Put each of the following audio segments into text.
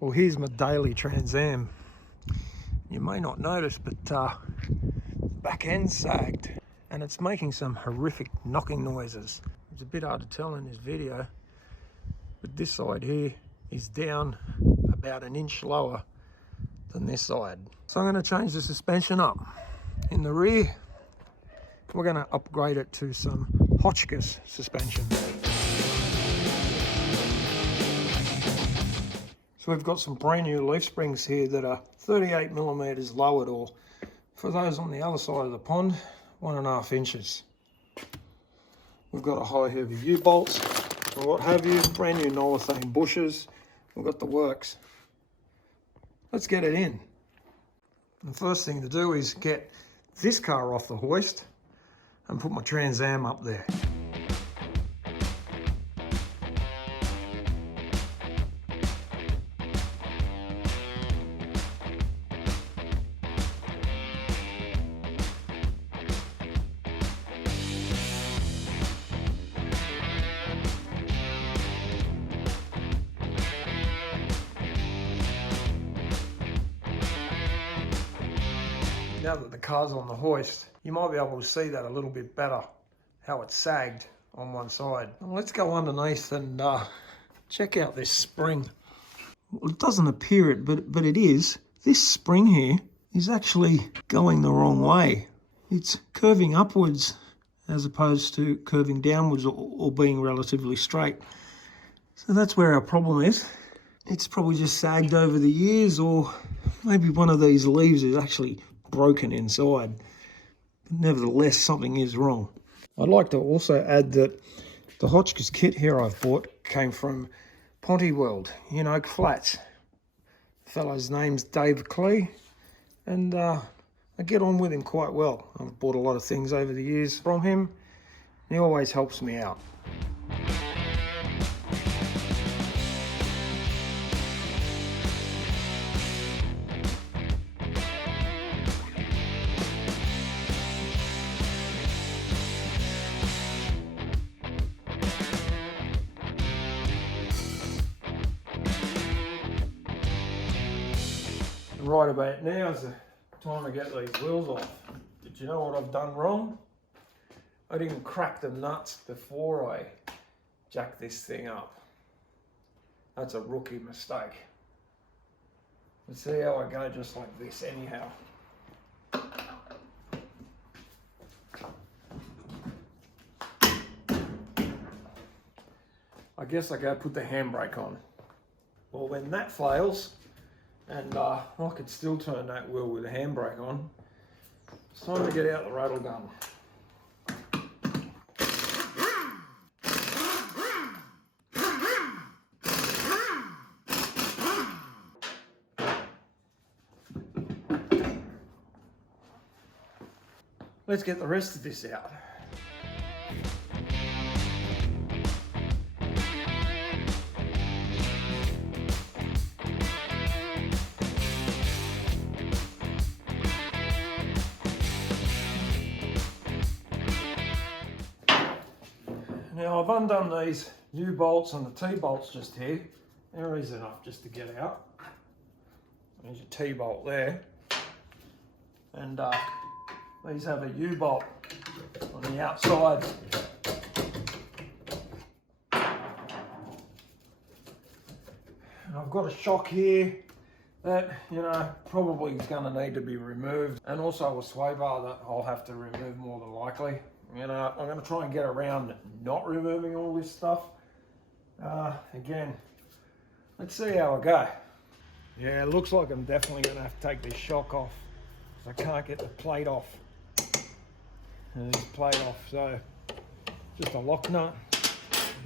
Well, here's my daily Trans Am. You may not notice, but the back end sagged and it's making some horrific knocking noises. It's a bit hard to tell in this video, but this side here is down about an inch lower than this side. So I'm going to change the suspension up. In the rear, we're going to upgrade it to some Hotchkiss suspension. So we've got some brand new leaf springs here that are 38 millimeters lowered, or for those on the other side of the pond, 1.5 inches. We've got a high heavy U-bolts or what have you, brand new Nolithane bushers. We've got the works. Let's get it in. The first thing to do is get this car off the hoist and put my Trans Am up there. Now that the car's on the hoist, you might be able to see that a little bit better, how it sagged on one side. Well, let's go underneath and check out this spring. Well, it doesn't appear it, but it is. This spring here is actually going the wrong way. It's curving upwards as opposed to curving downwards or being relatively straight. So that's where our problem is. It's probably just sagged over the years, or maybe one of these leaves is actually broken inside. But nevertheless, something is wrong. I'd like to also add that the Hotchkiss kit here I've bought came from Pontiac in Oak Flats. The fellow's name's Dave Clee, and I get on with him quite well. I've bought a lot of things over the years from him. He always helps me out. Right about now is the time to get these wheels off. Did you know what I've done wrong? I didn't crack the nuts before I jacked this thing up. That's a rookie mistake. Let's see how I go just like this anyhow. I guess I go put the handbrake on. Well, when that fails, and I could still turn that wheel with a handbrake on, it's time to get out the rattle gun. Let's get the rest of this out. Now I've undone these U-bolts and the T-bolts just here. They're easy enough just to get out. There's your T-bolt there. And these have a U-bolt on the outside. And I've got a shock here that, probably is going to need to be removed. And also a sway bar that I'll have to remove more than likely. I'm going to try and get around not removing all this stuff. Again, let's see how I go. Yeah, it looks like I'm definitely going to have to take this shock off, because I can't get the plate off. And this plate off, so just a lock nut,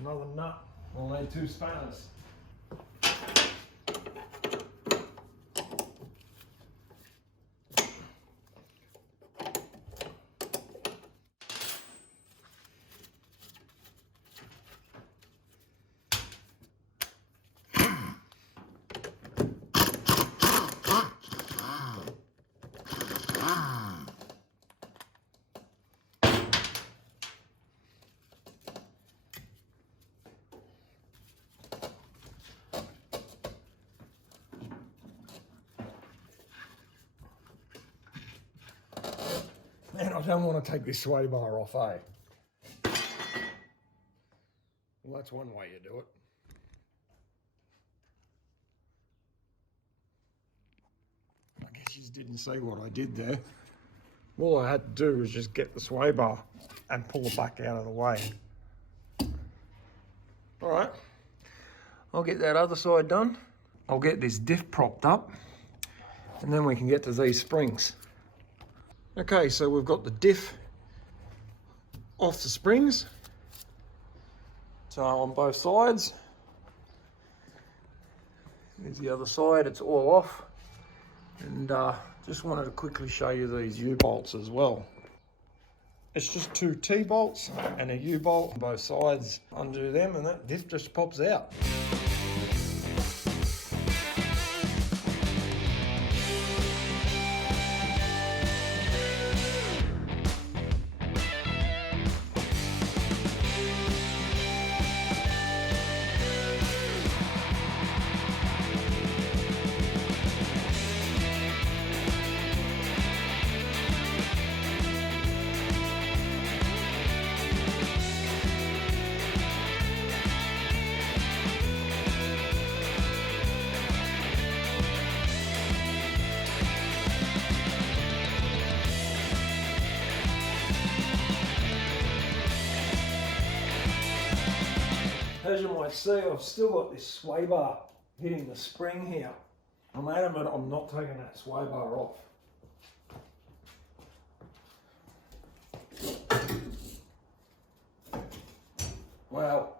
another nut. We'll need 2 spanners. don't want to take this sway bar off, eh? Well, that's one way you do it. I guess you just didn't see what I did there. All I had to do was just get the sway bar and pull it back out of the way. All right, I'll get that other side done. I'll get this diff propped up and then we can get to these springs. Okay, so we've got the diff off the springs. So on both sides. Here's the other side, it's all off. And just wanted to quickly show you these U-bolts as well. It's just 2 T-bolts and a U-bolt on both sides. Undo them and that diff just pops out. As you might see, I've still got this sway bar hitting the spring here. I'm adamant I'm not taking that sway bar off. Well,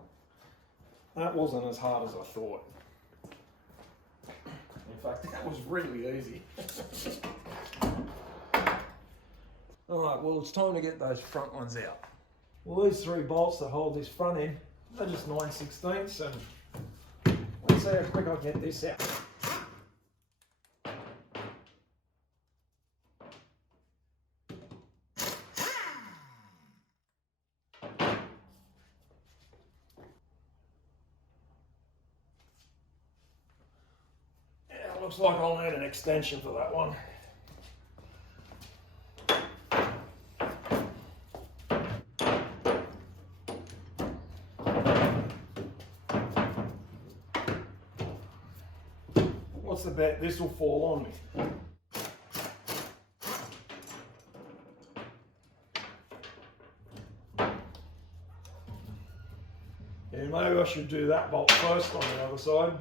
that wasn't as hard as I thought. In fact, that was really easy. Alright, well it's time to get those front ones out. Well, these 3 bolts that hold this front end, they're just 9/16, and let's see how quick I get this out. Yeah, looks like I'll need an extension for that one. What's the bet this will fall on me? Yeah, maybe I should do that bolt first on the other side.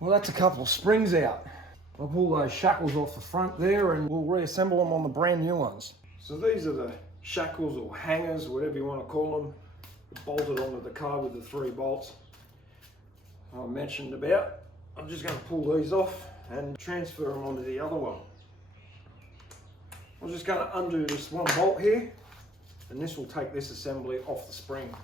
Well, that's a couple of springs out. I'll pull those shackles off the front there and we'll reassemble them on the brand new ones. So these are the shackles or hangers, whatever you want to call them, bolted onto the car with the 3 bolts I mentioned about. I'm just going to pull these off and transfer them onto the other one. I'm just going to undo this one bolt here and this will take this assembly off the spring.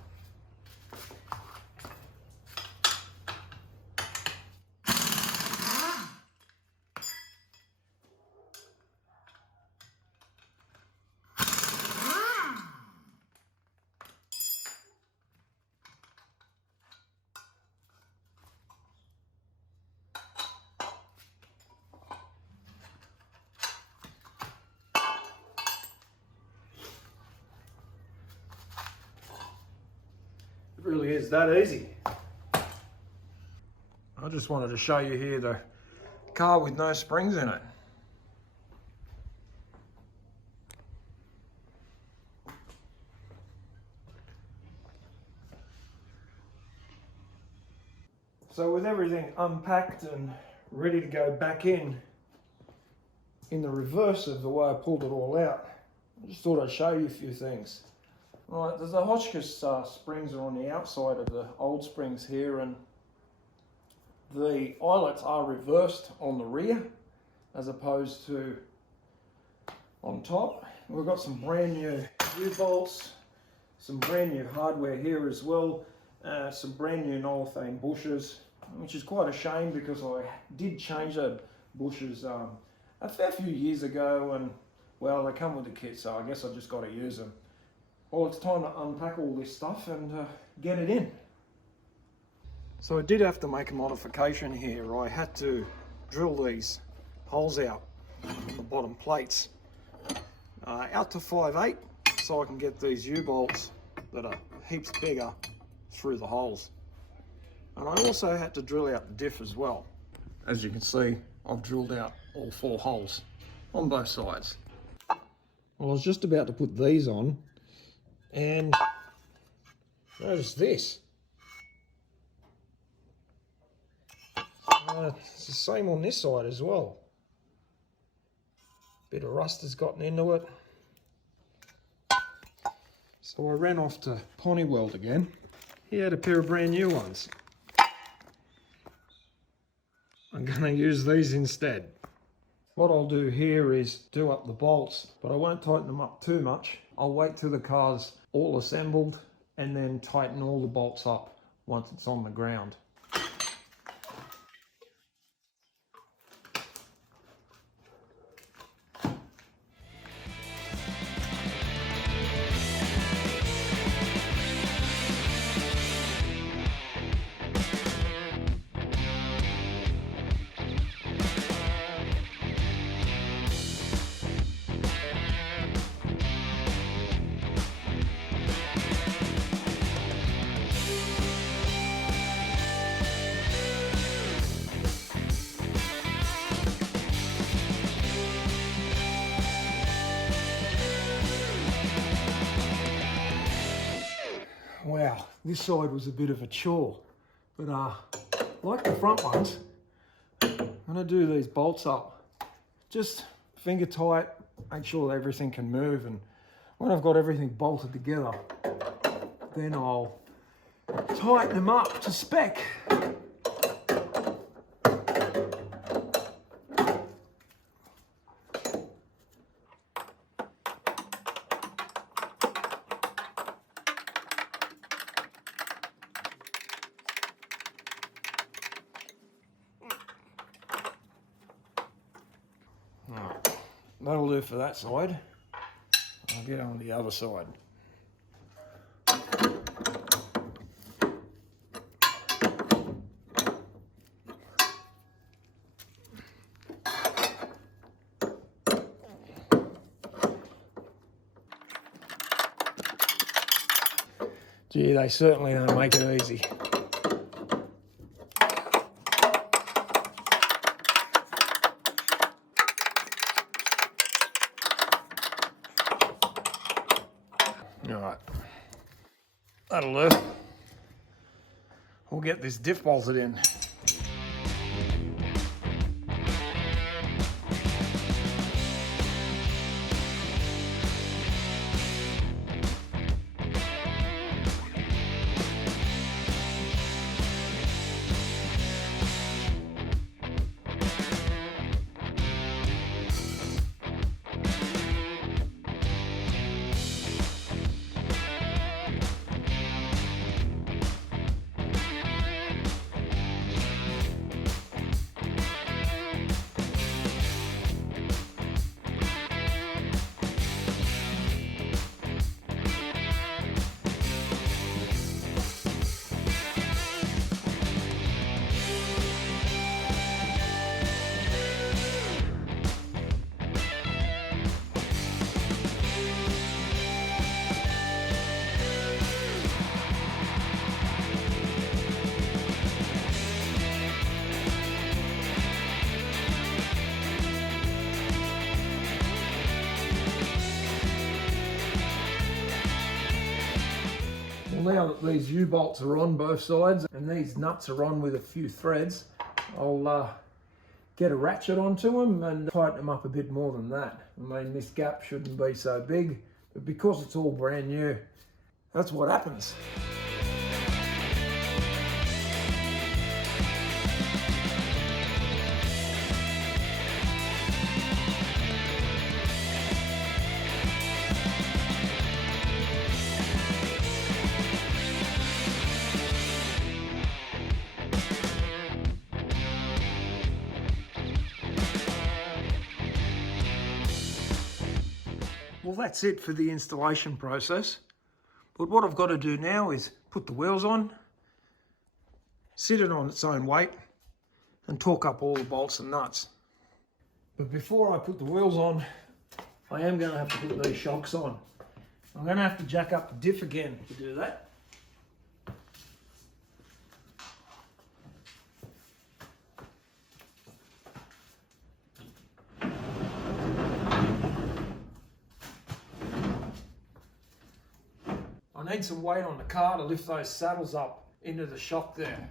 It really is that easy. I just wanted to show you here the car with no springs in it. So with everything unpacked and ready to go back in the reverse of the way I pulled it all out, I just thought I'd show you a few things. Right, there's the Hotchkiss springs are on the outside of the old springs here, and the eyelets are reversed on the rear as opposed to on top. We've got some brand new U-bolts, some brand new hardware here as well, some brand new Nolithane bushes, which is quite a shame because I did change the bushes a fair few years ago, and well, they come with the kit, so I guess I just got to use them. Well, it's time to unpack all this stuff and get it in. So I did have to make a modification here. I had to drill these holes out on the bottom plates out to 5/8 so I can get these U-bolts that are heaps bigger through the holes. And I also had to drill out the diff as well. As you can see, I've drilled out all 4 holes on both sides. Well, I was just about to put these on and notice this. It's the same on this side as well. Bit of rust has gotten into it. So I ran off to Pontiac again. He had a pair of brand new ones. I'm going to use these instead. What I'll do here is do up the bolts, but I won't tighten them up too much. I'll wait till the car's all assembled and then tighten all the bolts up once it's on the ground. Wow, this side was a bit of a chore, but like the front ones, I'm going to do these bolts up, just finger tight, make sure everything can move, and when I've got everything bolted together, then I'll tighten them up to spec. That'll do for that side. I'll get on the other side. Gee, they certainly don't make it easy. Alright, that'll do. We'll get this diff bolted in. Well, now that these U-bolts are on both sides and these nuts are on with a few threads, I'll get a ratchet onto them and tighten them up a bit more than that. I mean, this gap shouldn't be so big, but because it's all brand new, That's what happens. Well, that's it for the installation process. But what I've got to do now is put the wheels on, sit it on its own weight, and torque up all the bolts and nuts. But before I put the wheels on, I am going to have to put these shocks on. I'm going to have to jack up the diff again to do that. I need some weight on the car to lift those saddles up into the shock there.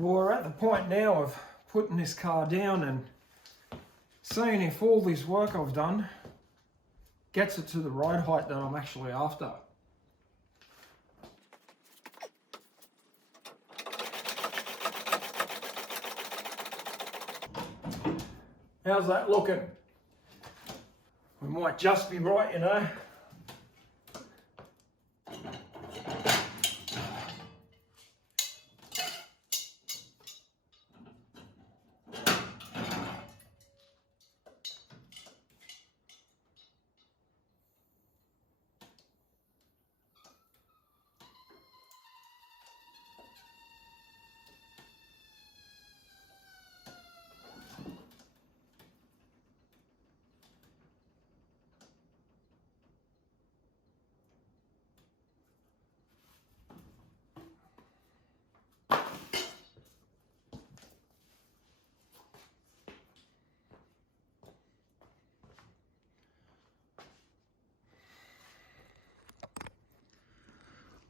Well, we're at the point now of putting this car down and seeing if all this work I've done gets it to the ride height that I'm actually after. How's that looking? We might just be right, you know.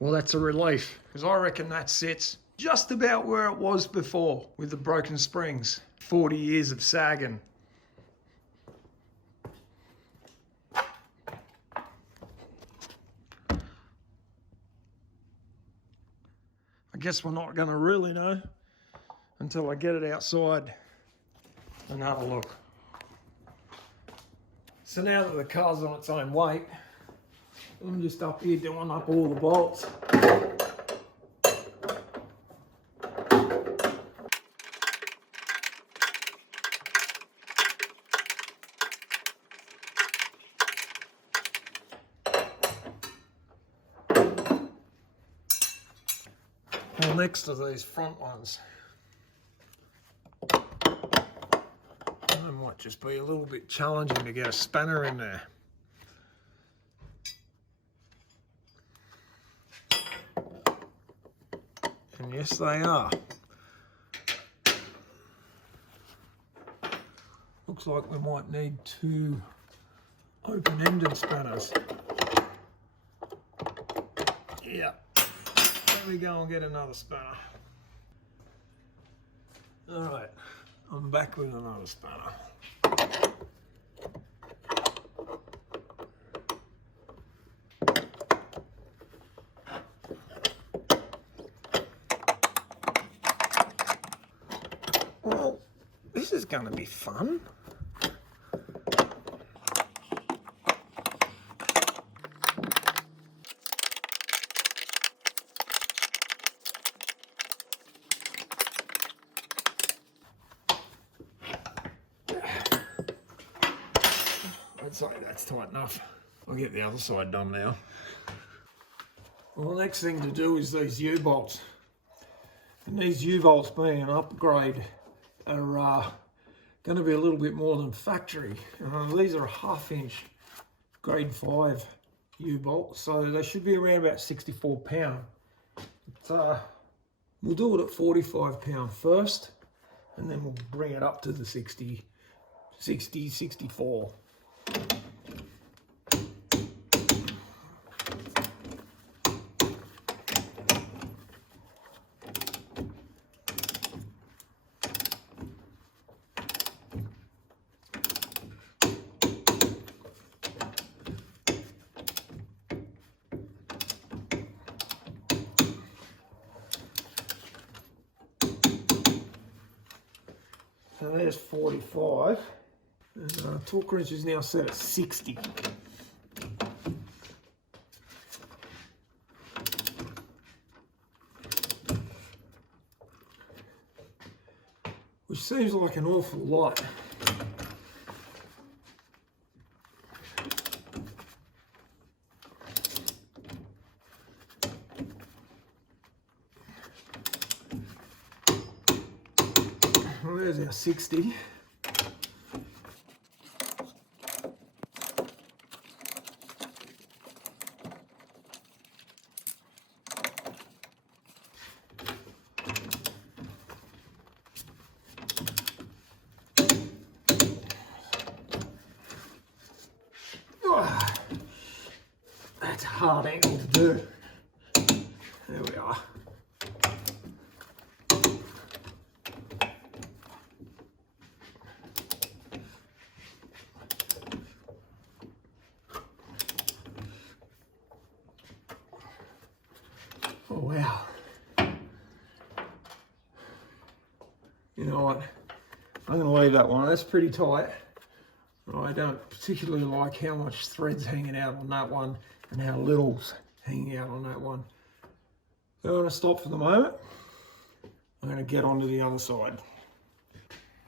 Well, that's a relief, because I reckon that sits just about where it was before with the broken springs. 40 years of sagging. I guess we're not going to really know until I get it outside and have a look. So now that the car's on its own weight, I'm just up here doing up all the bolts. Well, next to these front ones, it might just be a little bit challenging to get a spanner in there. And yes, they are. Looks like we might need 2 open-ended spanners. Yeah. Let me go and get another spanner. Alright, I'm back with another spanner. Well, this is going to be fun. say that's tight enough. I'll get the other side done now. Well, the next thing to do is these U-bolts. And these U-bolts, being an upgrade, are going to be a little bit more than factory. These are a 1/2 inch grade 5 U-bolt, so they should be around about 64 pound. But, we'll do it at 45 pound first, and then we'll bring it up to the 60, 64. So there's 45, and torque wrench is now set at 60. Which seems like an awful lot. Well, there's our 60. That's a hard angle to do. There we are. Oh wow. You know what? I'm going to leave that one. That's pretty tight. I don't particularly like how much thread's hanging out on that one and how little's hanging out on that one. So I'm going to stop for the moment. I'm going to get onto the other side.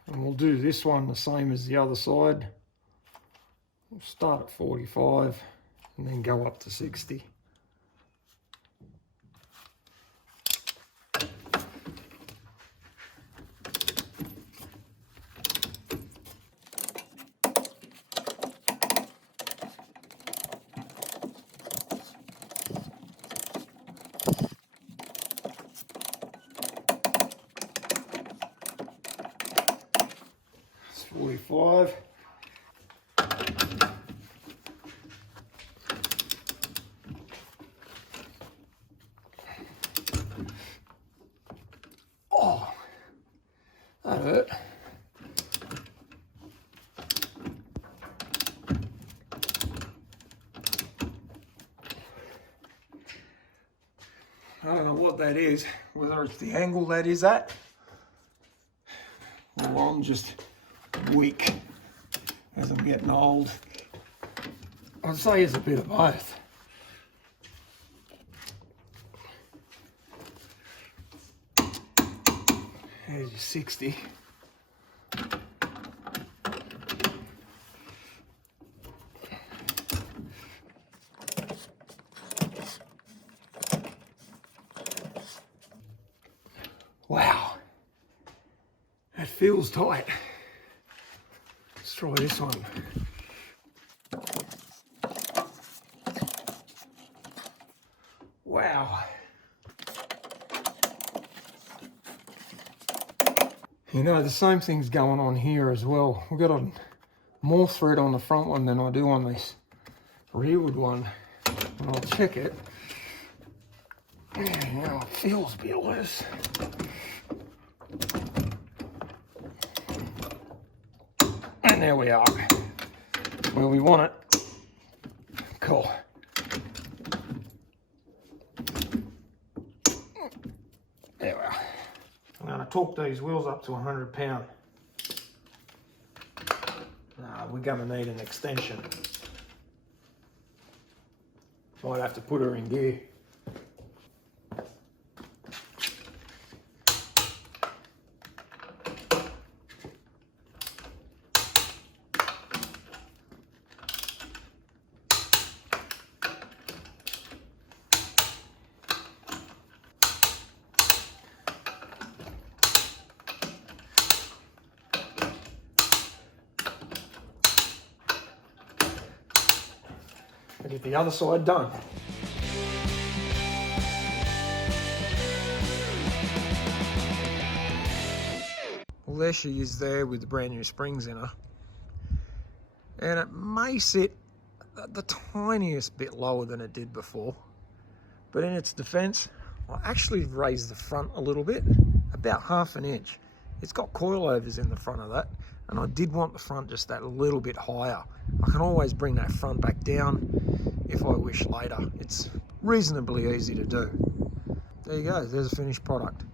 And we'll do this one the same as the other side. We'll start at 45 and then go up to 60. It's 45. Oh, that hurt. I don't know what that is, whether it's the angle that is at, or I'm just weak as I'm getting old. I'd say it's a bit of both. There's your 60. Wow, that feels tight. Let's try this one. Wow. You know, the same thing's going on here as well. We've got more thread on the front one than I do on this rearward one. And I'll check it. Yeah, you know, it feels a bit loose. And there we are, where we want it. Cool. There we are. I'm going to torque these wheels up to 100 pound. We're going to need an extension. Might have to put her in gear. and get the other side done. Well, there she is there with the brand new springs in her. And it may sit the tiniest bit lower than it did before. But in its defense, I actually raised the front a little bit, about 1/2 inch. It's got coilovers in the front of that, and I did want the front just that little bit higher. I can always bring that front back down if I wish later. It's reasonably easy to do. There you go, there's a finished product.